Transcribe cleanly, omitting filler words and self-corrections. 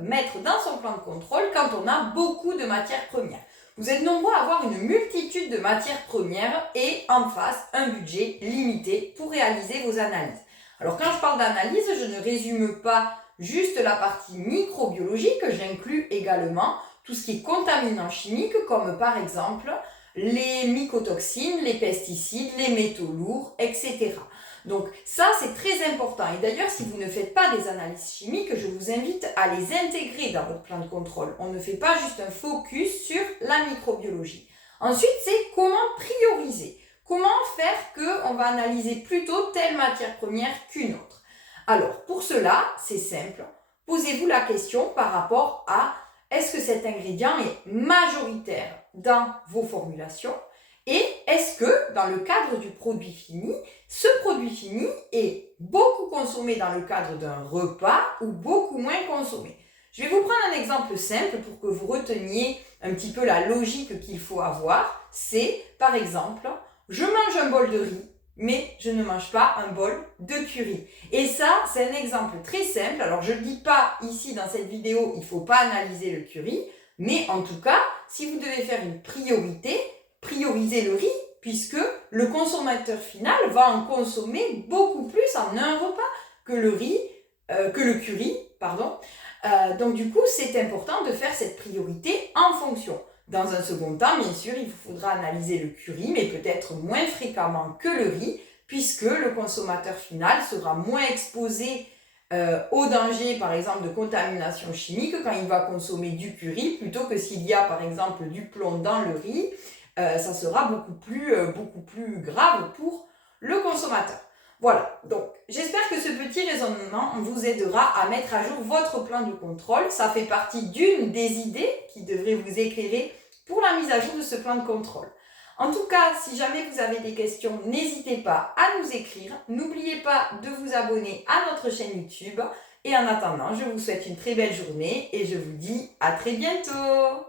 mettre dans son plan de contrôle quand on a beaucoup de matières premières. Vous êtes nombreux à avoir une multitude de matières premières et en face un budget limité pour réaliser vos analyses. Alors quand je parle d'analyse, je ne résume pas juste la partie microbiologique, j'inclus également tout ce qui est contaminant chimique, comme par exemple les mycotoxines, les pesticides, les métaux lourds, etc. Donc ça, c'est très important. Et d'ailleurs, si vous ne faites pas des analyses chimiques, je vous invite à les intégrer dans votre plan de contrôle. On ne fait pas juste un focus sur la microbiologie. Ensuite, c'est comment prioriser. Comment faire qu'on va analyser plutôt telle matière première qu'une autre. Alors, pour cela, c'est simple. Posez-vous la question par rapport à est-ce que cet ingrédient est majoritaire dans vos formulations et est-ce que dans le cadre du produit fini, ce produit fini est beaucoup consommé dans le cadre d'un repas ou beaucoup moins consommé. Je vais vous prendre un exemple simple pour que vous reteniez un petit peu la logique qu'il faut avoir. C'est par exemple, je mange un bol de riz, mais je ne mange pas un bol de curry. Et ça, c'est un exemple très simple. Alors, je ne dis pas ici dans cette vidéo, il ne faut pas analyser le curry, mais en tout cas, si vous devez faire une priorité, priorisez le riz, puisque le consommateur final va en consommer beaucoup plus en un repas que le curry, pardon. Donc du coup, c'est important de faire cette priorité en fonction. Dans un second temps, bien sûr, il vous faudra analyser le curry, mais peut-être moins fréquemment que le riz, puisque le consommateur final sera moins exposé au danger, par exemple, de contamination chimique quand il va consommer du curry, plutôt que s'il y a, par exemple, du plomb dans le riz, ça sera beaucoup plus grave pour le consommateur. Voilà, donc j'espère que ce petit raisonnement vous aidera à mettre à jour votre plan de contrôle. Ça fait partie d'une des idées qui devrait vous éclairer pour la mise à jour de ce plan de contrôle. En tout cas, si jamais vous avez des questions, n'hésitez pas à nous écrire. N'oubliez pas de vous abonner à notre chaîne YouTube. Et en attendant, je vous souhaite une très belle journée et je vous dis à très bientôt.